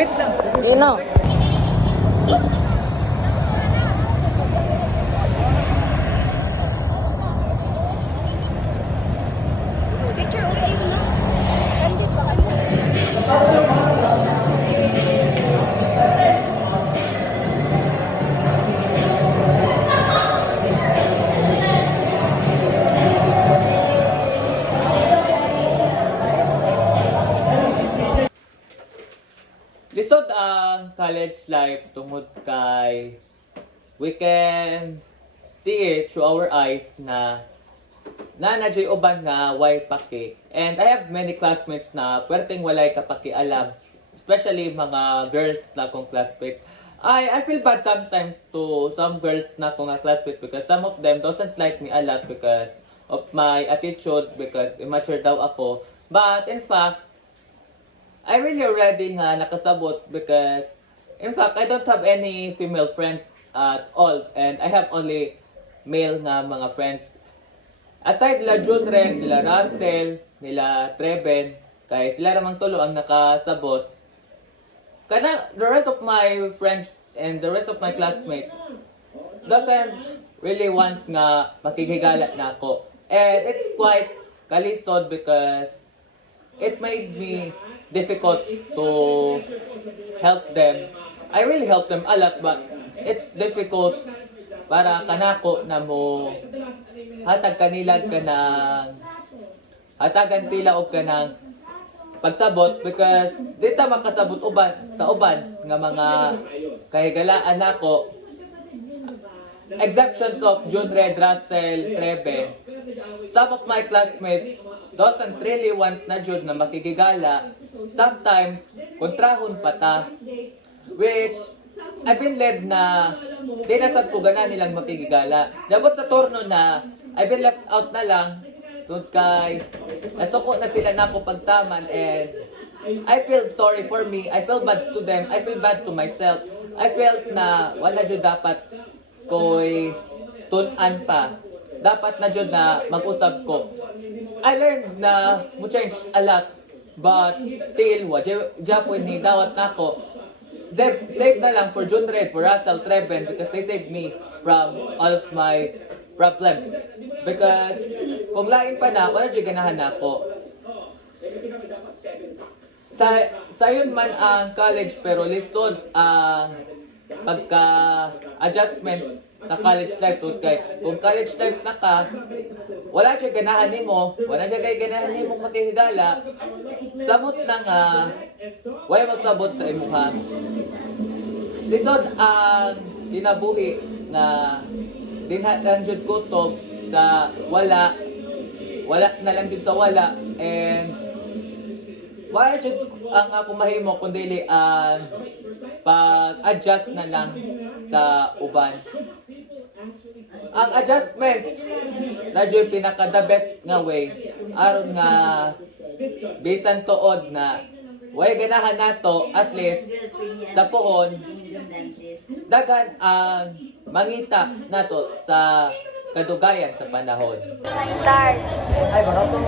Wait lang! You know. Picture ulit na. Kandi pa kayo. Lisod ang college life tungod kay we can see it through our eyes na nanadyo'y uban nga way paki. And I have many classmates na pwerteng walay kapakialam, especially mga girls na kong classmates. I feel bad sometimes to some girls na kong classmates because some of them doesn't like me a lot because of my attitude, because immature daw ako. But in fact, I really already nga nakasabot because in fact, I don't have any female friends at all and I have only male nga mga friends. aside nila Junren, nila Russell, nila Treven, kaya sila namang tulo ang nakasabot. Kana, the rest of my friends and the rest of my classmates doesn't really want nga makikigala na ako. And it's quite kalisod because it made me difficult to help them. I really help them a lot, but it's difficult para kanako na mo hatag kanilag ka ng hatagan sila og kanang pagsabot because dita makasabot uban sa uban nga mga kahigalaan nako. Exceptions of June Red, Russell, Treve. Some of my classmates doesn't really want na jud na makikigala. Sometimes, kontrahon pa ta. Which, I've been led na di na sad ko gana nilang makikigala. Dabot sa turno na, I've been left out na lang. Tungod kay, nasuko na sila na ako pagtaman and I feel sorry for me. I feel bad to them. I feel bad to myself. I felt na wala jud dapat ko'y tun-an pa. Dapat na jud na mag-usab ko. I learned na mo change a lot. But still, Japon ni dawat na ako. Save na lang for June Red, for Russell, Treven, because they saved me from all of my problems. Because kung lain pa na, wala dyan ganahan na ako. Sa yun man ang college, pero lisod ang pagka-adjustment sa college life. Kung college life na ka, wala dyan ganahan nimo, wala dyan kay ganahan nimo makihigala, samot na nga, wala magsabot sa imuha. Lisod ang dinabuhi nga dinhatan jud kutob sa wala na lang din sa wala, and wala jud ang akong mahimo kundi ang pag-adjust na lang sa uban. Ang adjustment na jud pinaka the best nga way aron nga bisan tuod na way ganahan nato at least sa puon daghan ang mangita nato sa kadugayan sa panahon. Start. Ay, barato.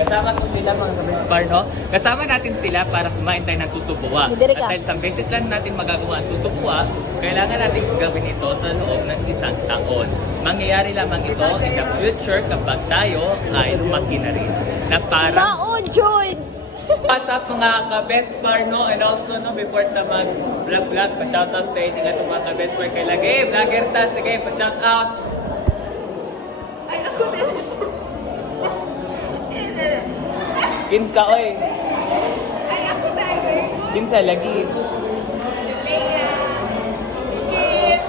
Kasama ko sila mga kabest bar, no? Kasama natin sila para kumain tayo ng tustubuwa. Dili ka. At dahil isang beses lang natin magagawa ang tustubuwa, kailangan natin gawin ito sa loob ng isang taon. Mangyayari lamang ito in the future kapag tayo ay lumaki na rin. Na parang Maon, Jun! what's up mga ka-best bar, no? And also, no, before ta mag-vlog, pa-shoutout tayo nga itong mga ka-best bar kay Lagi. Vlogger ta, sige, pa-shoutout. Ay, ako din. Kinsa, oy. Ay, ako din. Kinsa, lagi. Leia, Kim,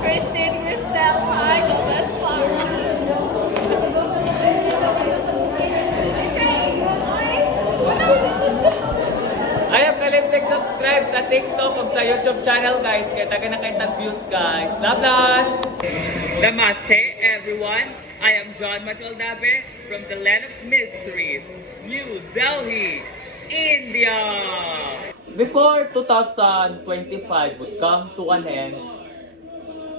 Kristen, Cristel, hi, Gomez, Ayaw kalimtik subscribe sa TikTok o sa YouTube channel, guys. Kaya taga na kayo views, guys. Love, loves! Namaste, everyone. I am John Matuldabe from the Land of Mysteries, New Delhi, India. Before 2025 would come to an end,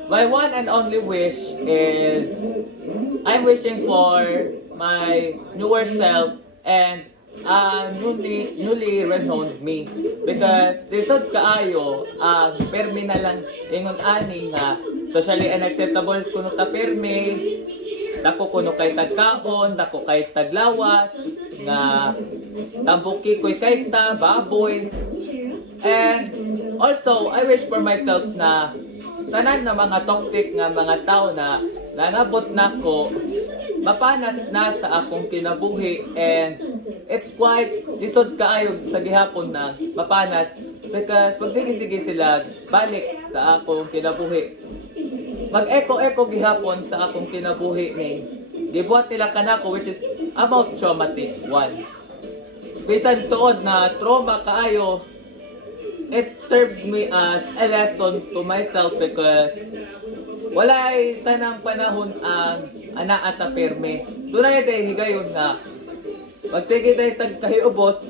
my one and only wish is I'm wishing for my newer self and newly renowned me, because lisod kaayo ang permi na lang ingon ani nga socially unacceptable kuno ta permi, dako kuno kay tagkaon, dako kay taglawas nga tambuki koy kay ta baboy. And also I wish for myself na tanan na mga toxic nga mga tao na nangabot nako mapanat na sa akong kinabuhi, and it's quite lisod kaayo sa gihapon na mapanat because pag sige sila balik sa akong kinabuhi, mag-echo gihapon sa akong kinabuhi ni gibuhat nila kanako, which is about traumatic one. Bisan tuod na trauma kaayo, it served me as a lesson to myself because walay tanang panahon ang anaa sa perme. Dunay tayo higayon na magsige tayo tagkahiubos,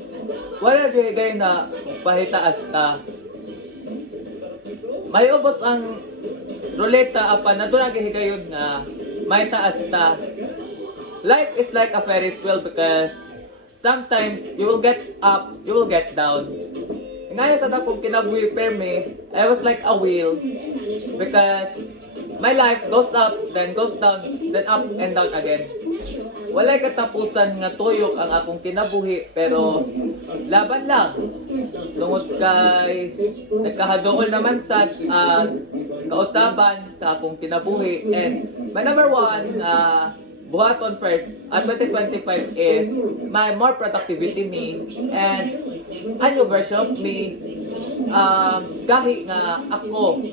wala tayo higayon na nagpahitaas ta. May ubos ang ruleta apan nato na gihigayon nga may taas ta. Life is like a Ferris wheel because sometimes you will get up, you will get down. Ngayon sa akong kinabuhi perme, I was like a wheel because my life goes up, then goes down, then up and down again. Walay katapusan nga tuyok ang akong kinabuhi pero laban lang. Tungod kay nagkahadool naman sa kausaban sa akong kinabuhi. And my number one buhaton first at 2025 is my more productivity me and a new version of me. Dahil nga ako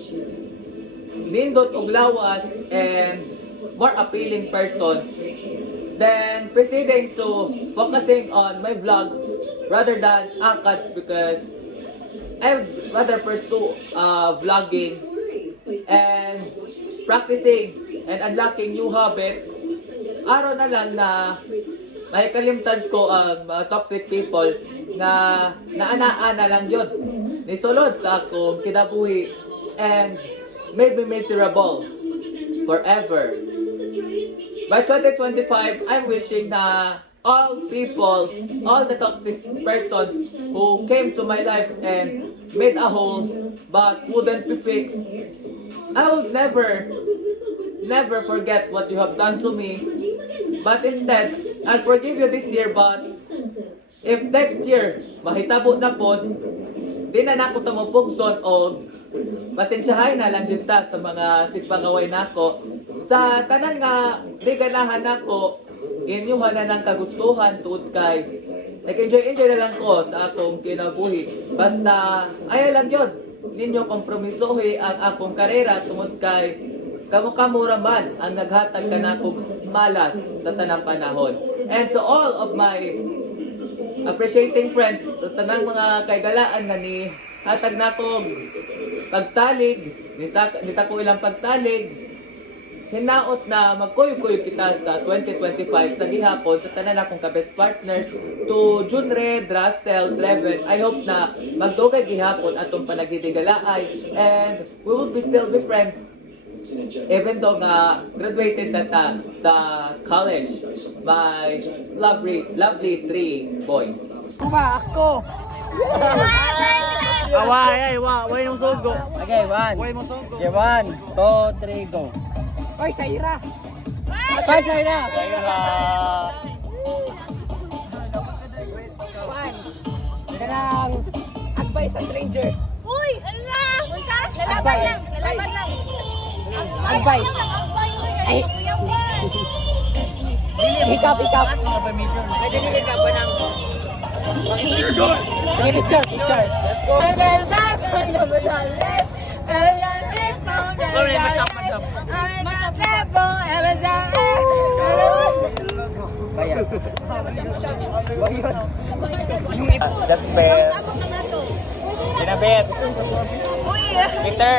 nindot og lawas and more appealing person, then proceeding to focusing on my vlogs rather than ACADS because I would rather pursue vlogging and practicing and unlocking new habits. Araw na lang na may kalimtan ko ang mga toxic people na naana-ana lang yun. Nisulod sa akong kinabuhi and made me miserable forever. By 2025, I'm wishing na all people, all the toxic persons who came to my life and made a hole but wouldn't be fixed, I will never forget what you have done to me. But instead, I'll forgive you this year, but if next year, mahitabo na po, di na nako tamupugson o pasensyahay na lang kita sa mga sigpangaway nako. Sa tanan nga, di ganahan nako, inyuhan na ng kagustuhan tuod kay nag-enjoy na lang ko sa akong kinabuhi. Basta, ayaw lang yun. Ninyo kompromisohi ang akong karera tungod kay kamukha man ang naghatag ka na akong malas sa tanang panahon. And to all of my appreciating friends, sa tanang mga kaigalaan na ni hatag na akong pagsalig, nita ko ilang pagsalig, hinaot na magkuyo-kuyo kita sa 2025 sa gihapon sa tanan akong ka-best partners to Junred, Russell, Treven. I hope na magdugay gihapon atong panaghidigalaay and we will still be friends even though nga graduated na ta sa college by lovely 3 boys. Kuma, ako! Away, way nung sugo. Okay, 1. Way mo sugo. Okay, 1, 2, 3, go. Oy, Saira! Oy, Saira! Kanang advice sa stranger. Uy! Allah! Lalaban lang! Lalaban lang! Advice. Ay. Hikap. Nagdilili ka ba ng... Picture. Let's go. Masyap. Bayan. That's fair. Ginabit. Peter.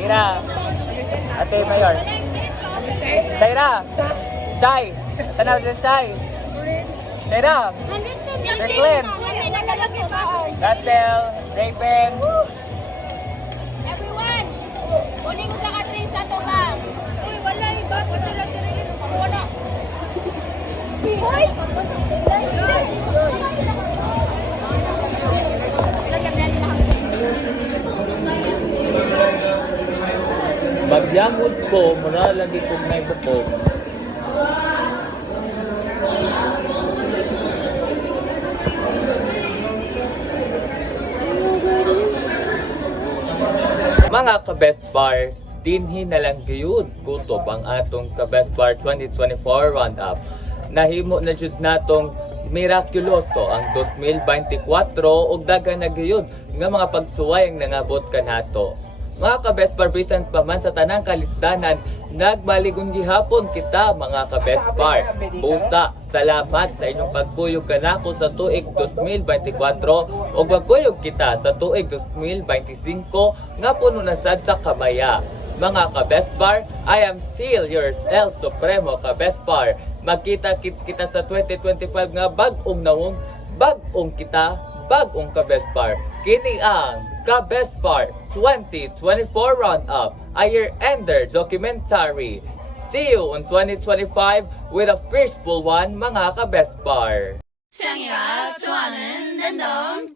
Ira. Ate Mayor. Saira. Shai. Tanaw din Shai. Saira. Jacqueline. Ratel. Raven. Everyone! Kuning sa katrin sa to ba? Uy, wala yung basa sila dyan. Wala. Uy! Magyamod ko, mura lagi kong may bukog. Mga ka-Best Bar, dinhi na lang gayud kutob ang atong ka-Best Bar 2024 roundup. Nahimo na jud natong mirakuloso ang 2024 ug daghan na gayud nga mga pagsuway ang nangabot kanato. Mga ka-Best Bar, bisan pa man sa tanang kalisdanan, nagbaligon gihapon kita mga ka-Best Bar. Busa, salamat sa inyong pagkuyog kanako sa tuig 2024 o pagkuyog kita sa tuig 2025 nga puno na sad sa kamaya. Mga ka-Best Bar, I am still your El Supremo ka-Best Bar. Magkita-kits kita sa 2025 nga bag-ong nawong, bag-ong kita, bag-ong ka-Best Bar. Kini ang ka-Best Bar 2024 Roundup, a year-ender documentary. See you in 2025 with a fishbowl one, mga ka-Best Bar. 창이가 좋아하는 랜덤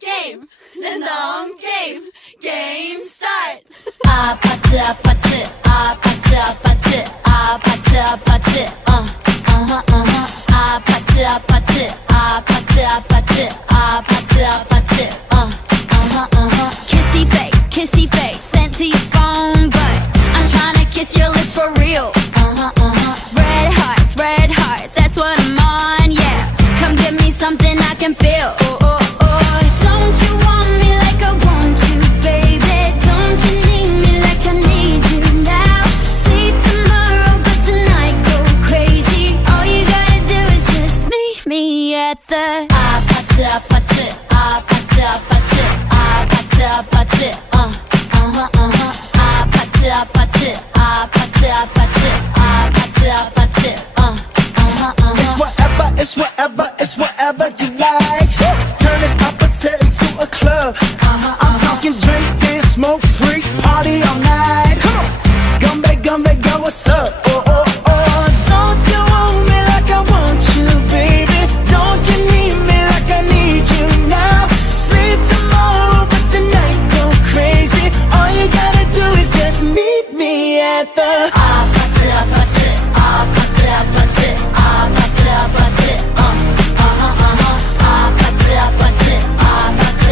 게임 게임 스타트. 아파트 아파트 아파트 아파트 아파트 아파트 아파트 아파트 아파트 아파트 아파트 아파트 kissy face sent to your phone, but I'm trying to kiss your lips for real. Red hearts, that's what I'm on, yeah. Come give me something I can feel. Don't you want me like I want you, baby? Don't you need me like I need you now? See tomorrow, but tonight go crazy. All you gotta do is just meet me at the 아파트 아파트 아파트 아파트 아파트 아파트 아파트 아파트 아파트 아파트 아파트 It's whatever you like. Turn this opposite into a club. I'm talking drink, dance, smoke, freak, party all night. Come back, girl, what's up? Don't you want me like I want you, baby? Don't you need me like I need you now? Sleep tomorrow, but tonight go crazy. All you gotta do is just meet me at the 아파트 아파트 아파트 아파트 아파트 아파트 아파트 아파트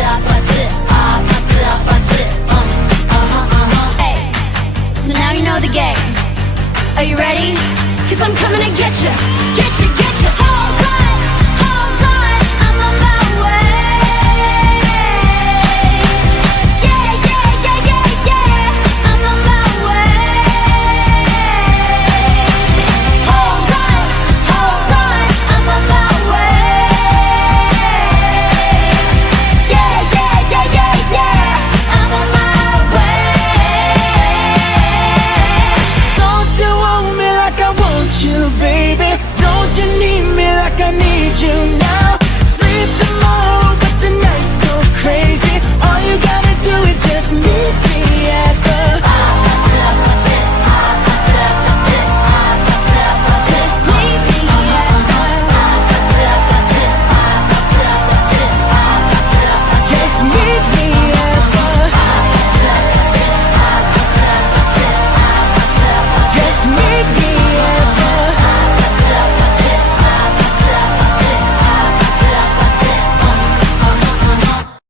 아파트 아파트 아파트 Hey, so now you know the game. Are you ready? 'Cause I'm coming to get you, get you, get you. Hold on, I'm on my way. Yeah, I'm on my way. Hold on, I'm on my way. Yeah, I'm on my way. Don't you want me like I want you, baby? Don't you need me like I need you